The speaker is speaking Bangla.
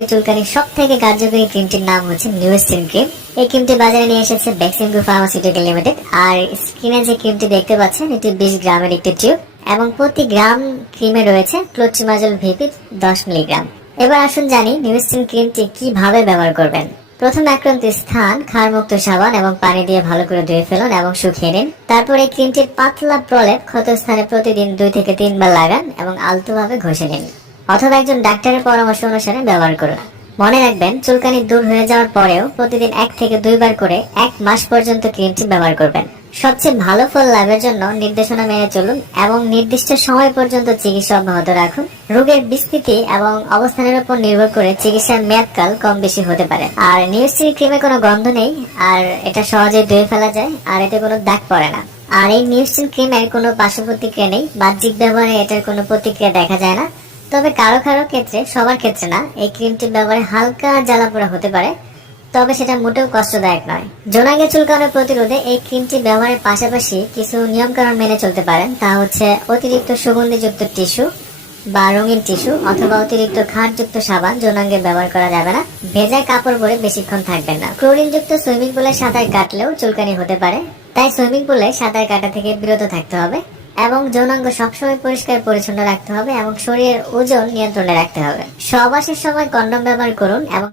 চুলকানির সব থেকে কার্যকরী ক্রিমটির নাম হচ্ছে নিউস্টিন ক্রিম। এই ক্রিমটি বাজারে নিয়ে এসেছে বেক্সিমকো ফার্মাসিউটিক্যাল লিমিটেড। আর স্ক্রিনে যে ক্রিমটি দেখতে পাচ্ছেন এটি 20 গ্রামের একটি টিউব এবং প্রতি গ্রাম ক্রিমে রয়েছে ক্লোট্রিমাজল ভিপি 10 মিলিগ্রাম। এবার আসুন জানি নিউস্টিন ক্রিমটি কিভাবে ব্যবহার করবেন। প্রথম আক্রান্ত স্থান ক্ষারমুক্ত সাবান এবং পানি দিয়ে ভালো করে ধুয়ে ফেলুন এবং শুকিয়ে নিন। তারপর এই ক্রিমটির পাতলা প্রলেপ ক্ষত স্থানে প্রতিদিন 2 থেকে 3 বার লাগান এবং আলতোভাবে ঘষে নিন, অথবা একজন ডাক্তারের পরামর্শ অনুসারে ব্যবহার করুন। মনে রাখবেন, চুলকানি দূর হয়ে যাওয়ার পরেও প্রতিদিন 1 থেকে 2 বার করে 1 মাস পর্যন্ত ক্রিমটি ব্যবহার করবেন। সবচেয়ে ভালো ফল লাভের জন্য নির্দেশনা মেনে চলুন এবং নির্দিষ্ট সময় পর্যন্ত চিকিৎসা অব্যাহত রাখুন। রোগের বিস্তৃতি এবং অবস্থানের উপর নির্ভর করে চিকিৎসার মেয়াদকাল কম বেশি হতে পারে। আর নিউস্টিন ক্রিমে কোনো গন্ধ নেই, আর এটা সহজে ধুয়ে ফেলা যায়, আর এতে কোনো দাগ পড়ে না। আর এই নিউস্টিন ক্রিমের কোনো পার্শ্ব প্রতিক্রিয়া নেই, বাহ্যিক ব্যবহারে এটার কোনো প্রতিক্রিয়া দেখা যায় না। তবে কারো কারো ক্ষেত্রে, সবার ক্ষেত্রে না, এই ক্রিমটি ব্যবহারে হালকা জ্বালাপোড়া হতে পারে, তবে সেটা মোটেও কষ্টদায়ক নয়। যৌনাঙ্গে চুলকানো প্রতিরোধে এই ক্রিমটি ব্যবহারের পাশাপাশি কিছু নিয়মকানুন মেনে চলতে পারেন। তা হচ্ছে অতিরিক্ত সুগন্ধিযুক্ত টিস্যু বা রঙিন টিস্যু অথবা অতিরিক্ত ক্ষারযুক্ত সাবান যৌনাঙ্গে ব্যবহার করা যাবে না। ভেজা কাপড় পরে বেশিক্ষণ থাকবেন না। ক্লোরিনযুক্ত সুইমিং পুলে সাঁতার কাটলেও চুলকানি হতে পারে, তাই সুইমিং পুলে সাঁতার কাটা থেকে বিরত থাকতে হবে এবং যৌনাঙ্গ সবসময় পরিষ্কার পরিচ্ছন্ন রাখতে হবে এবং শরীরের ওজন নিয়ন্ত্রণে রাখতে হবে। সহবাসের সময় কন্ডম ব্যবহার করুন এবং